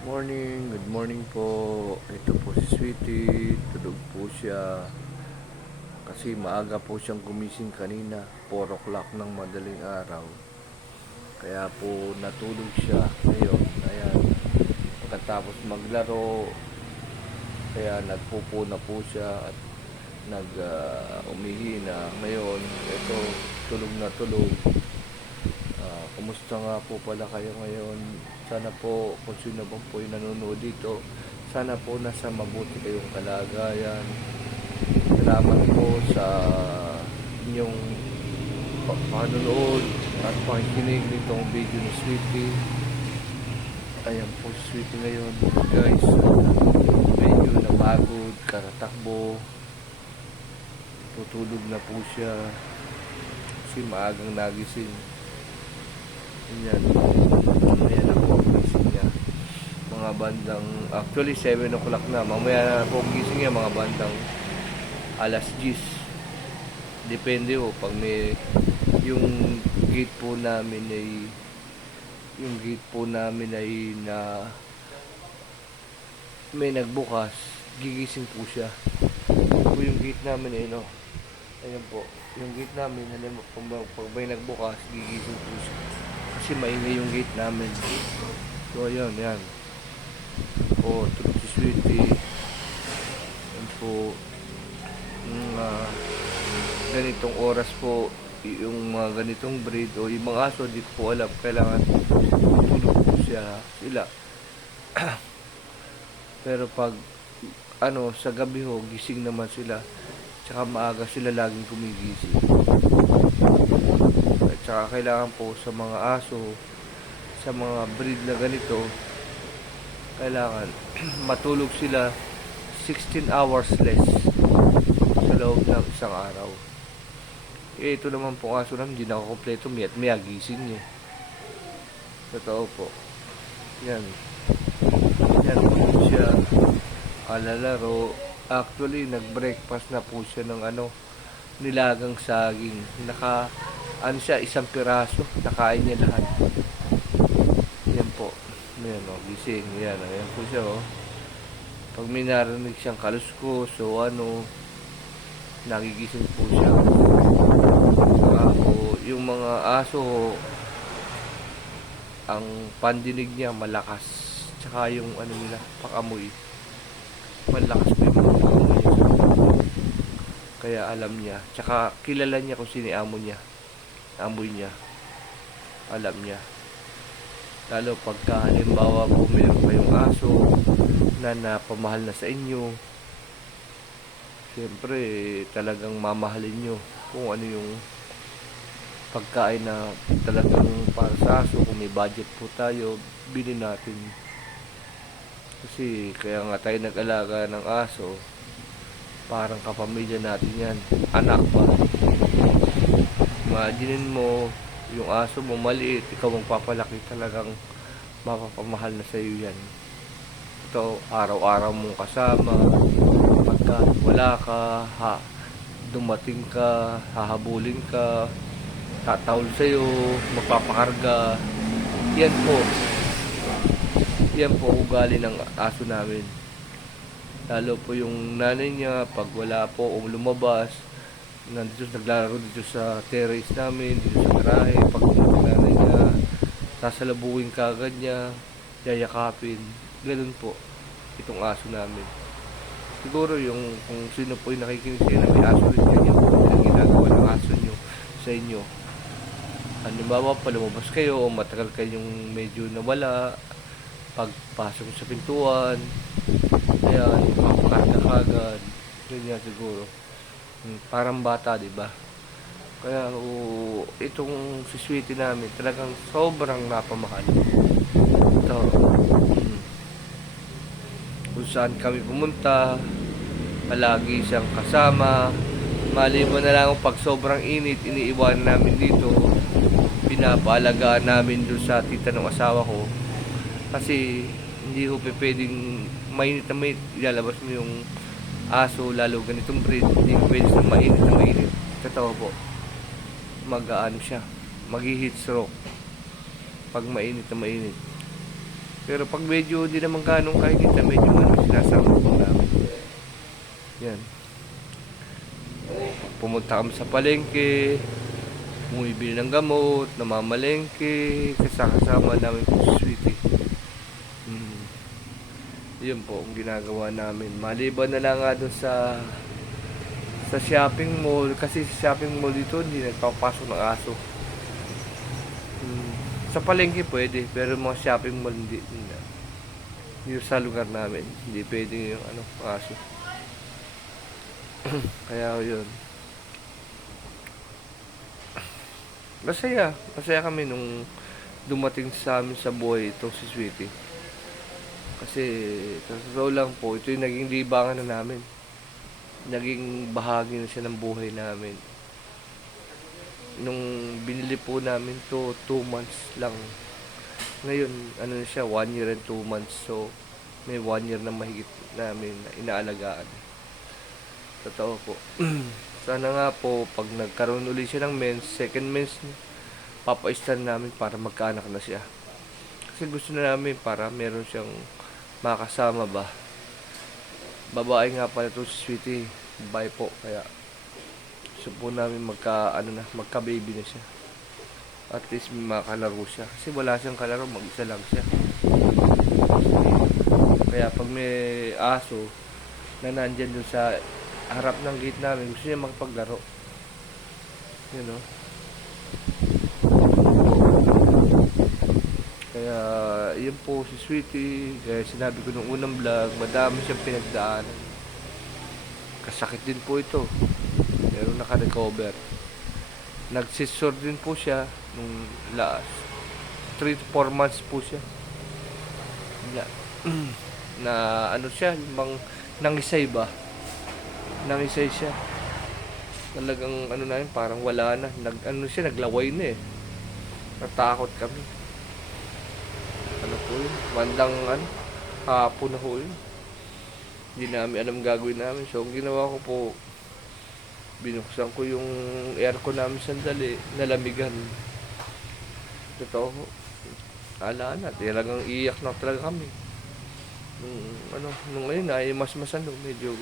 Good morning po. Ito po si Sweetie. Tulog po siya. Kasi maaga po siyang gumising kanina. 4 o'clock ng madaling araw. Kaya po natulog siya ngayon. Ayan. Pagkatapos maglaro, kaya nagpupo na po siya at umihi na. Ngayon, ito, tulog na tulog. Kumusta nga po pala kayo ngayon? Sana po kung sino bang po yung nanonood dito, sana po nasa mabuti kayong kalagayan. Salamat po sa inyong panonood at pakikinig nitong video ni Sweetie. Ayan po si Sweetie ngayon, guys. Medyo napagod, karatakbo. Tutulog na po siya kasi maagang nagising. Ayan. Ayan na po ang gising niya. Mga bandang, actually 7 o'clock na. Mamaya na po ang gising niya, mga bandang alas 10. Depende po, pag may, yung gate po namin ay, na may nagbukas, gigising po siya. Po yung gate namin ay, no. Ayan po. Yung gate namin, pag may nagbukas, gigising po siya. Kasi maingay yung gate namin. So, ayan, yan. Po, tulog si Sweetie. Yan po. Yung ganitong oras po, yung mga ganitong breed o yung mga aso, di ko po alam. Kailangan tulog po sila. Pero pag, sa gabi ho, gising naman sila. Tsaka maaga sila laging gumigising. At saka kailangan po sa mga aso, sa mga breed na ganito, kailangan matulog sila 16 hours less sa loob ng isang araw. Ito naman po aso namin, hindi nakakompleto, may gising niya. Totoo po. Yan. Yan po siya. Alalaro. Actually, nag-breakfast na po siya ng nilagang saging. Siya, isang piraso. Nakain niya lahat. Yan po. Yan o, gising. Yan po siya o. Pag may narinig siyang kaluskos o nagigising po siya. Saka po, yung mga aso, ang pandinig niya malakas. Tsaka yung nila, pakamoy. Malakas po yung mga pakamoy niya. Kaya alam niya. Tsaka kilala niya kung sino amo niya. Amoy niya. Alam niya. Lalo pagka halimbawa po meron kayong aso na napamahal na sa inyo, siyempre talagang mamahalin nyo kung ano yung pagkain na talagang para sa aso. Kung may budget po tayo, bilhin natin. Kasi kaya nga tayo nag-alaga ng aso, parang kapamilya natin yan. Anak pa. Imaginin mo, yung aso mo maliit, ikaw magpapalaki, talagang mapapamahal na sa iyo yan. Ito, araw-araw mong kasama. Pagka wala ka, dumating ka, hahabulin ka, tatawol sa'yo, magpapakarga. Yan po. Yan po ugali ng aso namin. Lalo po yung nanay niya, pag wala po o lumabas, naglalaro dito sa terrace namin, dito sa garahe. Pag nanay niya, sasalabuhin ka agad niya, yayakapin. Ganun po itong aso namin. Siguro yung kung sino po yung nakikinig sa'yo na may aso rin, ganyan po yung ginagawa ng aso nyo sa inyo. Halimbawa pa lumabas kayo o matagal kayong medyo nawala, pagpasok sa pintuan, ayan, mapakarga kagad, ganyan siguro. Parang bata, di ba? Kaya itong si Sweetie namin talagang sobrang napamahal. Ito, kung saan kami pumunta, palagi siyang kasama. Maliban na lang pag sobrang init, iniiwan namin dito, pinapaalagaan namin doon sa tita ng asawa ko. Kasi hindi ho pwedeng mainit na mainit, ilalabas mo yung aso, lalo ganitong breed, hindi pwede sa mainit na mainit. Totoo po, siya, mag-heat stroke pag mainit na mainit. Pero pag medyo di naman ganong kainita, medyo sinasama po namin. Yan. Pumunta kami sa palengke, bumibili ng gamot, namamalengke, kasama namin po si Sweetie. Yun po ang ginagawa namin. Maliban na lang nga doon sa shopping mall, kasi sa shopping mall dito hindi nagpapasok ng aso. Sa palengke pwede, pero mga shopping mall hindi. Dito sa lugar namin, hindi pwede yung aso. Kaya yun. Masaya kami nung dumating sa amin sa buhay ito si Sweetie. Kasi sa totoo lang po, ito yung naging libangan na namin. Naging bahagi na siya ng buhay namin. Nung binili po namin to 2 months lang. Ngayon, na siya, 1 year and 2 months. So, may 1 year na mahigit namin na inaalagaan. Totoo po. Sana nga po, pag nagkaroon ulit siya ng mens, second mens, papaistan namin para magkaanak na siya. Kasi gusto na namin para meron siyang makasama ba. Babae nga pala ito si Sweetie. Babae po. Kaya gusto po namin magka-baby na siya. At least may makalaro siya. Kasi wala siyang kalaro, mag-isa lang siya. Kaya pag may aso na nandyan dun sa harap ng gate namin, gusto niya magpaglaro. You know? Kaya yun po si Sweetie. Kaya sinabi ko nung unang vlog, madami siyang pinagdaanan. Kasakit din po ito, pero naka-recover. Nagsisor din po siya nung last 3 to 4 months po siya na siya, bang nangisay ba, nangisay siya talagang na yun, parang wala na, naglaway na natakot kami. Po yun, bandang hapon na po yun, hindi namin alam gagawin namin. So ang ginawa ko po, binuksan ko yung aircon namin sandali, nalamigan. Totoo, ala na, talagang iyak na talaga kami. Nung ngayon ay mas medyo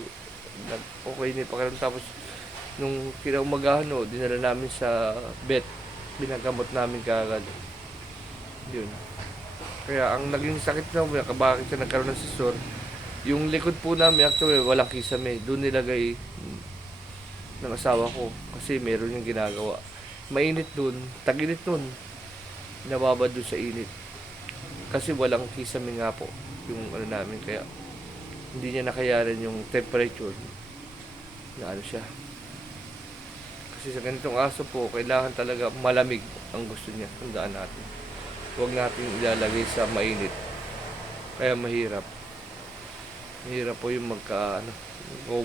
okay na pakiramdam. Tapos nung kinaumagahan, dinala namin sa vet, binagamot namin kaagad. Yun. Kaya ang naging sakit na bakit siya nagkaroon ng sisor, yung likod po namin actually walang kisame, doon nilagay ng asawa ko kasi meron yung ginagawa. Mainit doon, tag-init doon, nababad doon sa init kasi walang kisame nga po yung namin, kaya hindi niya nakayanan yung temperature na siya. Kasi sa ganitong aso po, kailangan talaga malamig ang gusto niya. Tandaan natin, huwag natin ilalagay sa mainit, kaya mahirap po yung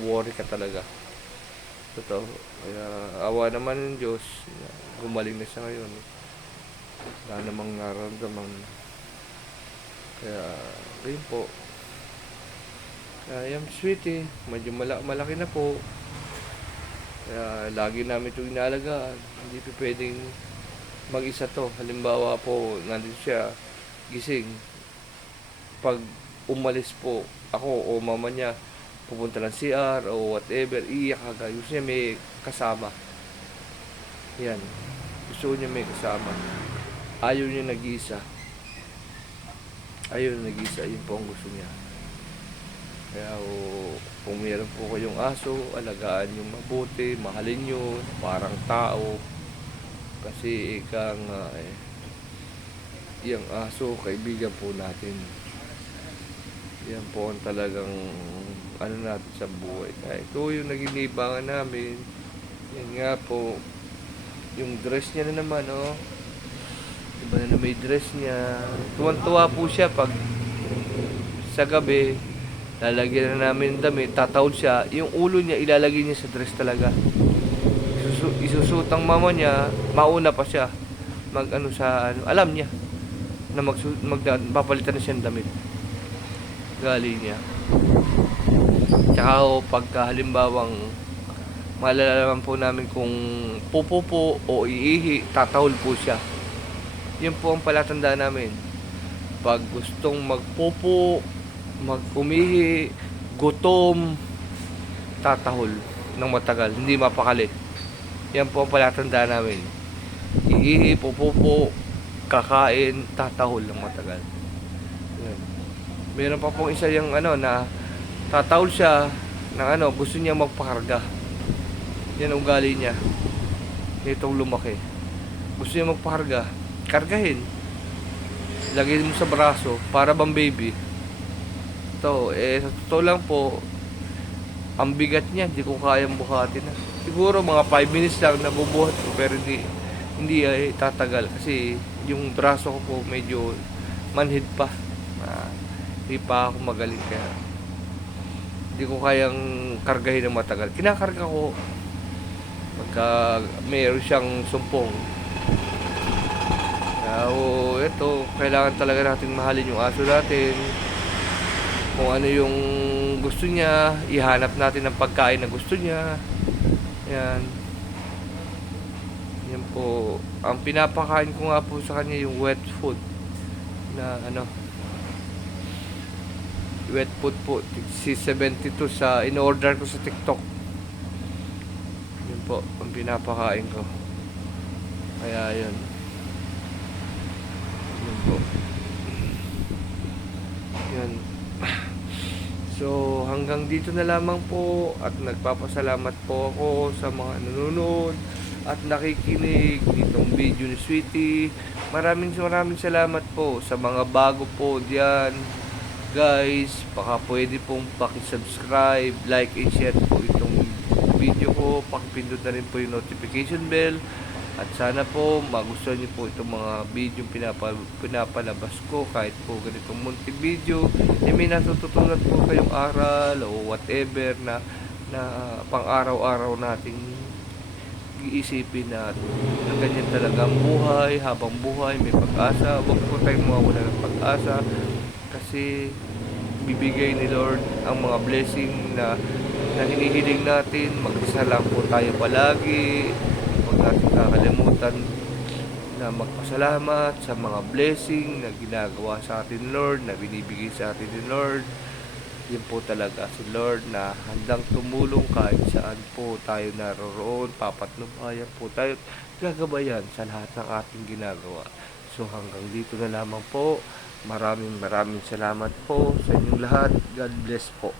worry ka talaga. Totoo. Kaya awa naman ng Diyos, gumaling na siya ngayon. Wala namang nararamdaman. Kaya ayun po. Kaya yung Sweetie, medyo malaki na po. Kaya lagi namin ito inaalagaan. Hindi pa pwedeng mag-isa to. Halimbawa po, nandito siya, gising. Pag umalis po ako o mama niya, pupunta ng CR o whatever, iiyak agad. Gusto niya may kasama. Yan. Gusto niya may kasama. Ayaw niya nag-iisa. Yun po ang gusto niya. Kaya kung meron po kayong aso, alagaan yung mabuti, mahalin yun, parang tao. Kasi ika nga yung aso, kaibigan po natin. Yan po ang talagang natin sa buhay. Kaya ito yung naging libangan namin. Yan nga po, yung dress niya na naman, iba na may dress niya. Tuwan-tuwa po siya pag sa gabi, lalagyan na namin damit, tatawid siya, yung ulo niya ilalagay niya sa dress talaga. Isusut ang mama niya, mauna pa siya alam niya na papalitan na siya ng damit galing niya. Tsaka pagka halimbawang malalaman po namin kung pupupo o iihi, tatahol po siya. Yun po ang palatandaan namin pag gustong magpupo, mag-umihi, gutom, tatahol ng matagal, hindi mapakali. Yan po ang palatandaan namin. Iihi, pupupo, kakain, tatahol ng matagal. Yan. Meron pa pong isa yung na tatahol siya ng gusto niya magpakarga. Yan ang ugali niya. Nitong lumaki. Gusto niya magpakarga. Kargahin. Lagyan mo sa braso para bang baby. Ito, sa totoo lang po, ang bigat niya, hindi ko kayang buhatin na. Siguro mga 5 minutes lang nabubuhat ko, pero hindi ay tatagal kasi yung braso ko po medyo manhid pa. Hindi pa ako magaling kaya hindi ko kayang kargahin ng matagal. Kinakarga ko pagka mayroon siyang sumpong. Ito, kailangan talaga natin mahalin yung aso natin. Kung ano yung gusto niya, ihanap natin ang pagkain na gusto niya. Yan. Yan po. Ang pinapakain ko nga po sa kanya yung wet food. Na wet food po. C72 sa in-order ko sa TikTok. Yan po. Ang pinapakain ko. Kaya yun. Yan po. Yan. So, hanggang dito na lamang po at nagpapasalamat po ako sa mga nanonood at nakikinig nitong video ni Sweetie. Maraming salamat po sa mga bago po diyan. Guys, baka pwede pong paki-subscribe, like and share po itong video ko. Pakipindot na rin po yung notification bell. At sana po magustuhan niyo po itong mga video pinapalabas ko, kahit po ganitong munting video. May natututunan po kayong aral o whatever na pang-araw-araw nating iisipin na ganyan talaga ang buhay. Habang buhay may pag-asa, huwag po tayong mawawala ng pag-asa kasi bibigay ni Lord ang mga blessing na hinihiling natin. Magdasal po tayo palagi. Huwag natin kakalimutan na magpasalamat sa mga blessing na ginagawa sa atin Lord, na binibigay sa atin ni Lord. Yan po talaga si Lord na handang tumulong kahit saan po tayo naroroon. Papatnubayan po tayo, gagabayan sa lahat ng ating ginagawa. So hanggang dito na lamang po. Maraming salamat po sa inyong lahat. God bless po.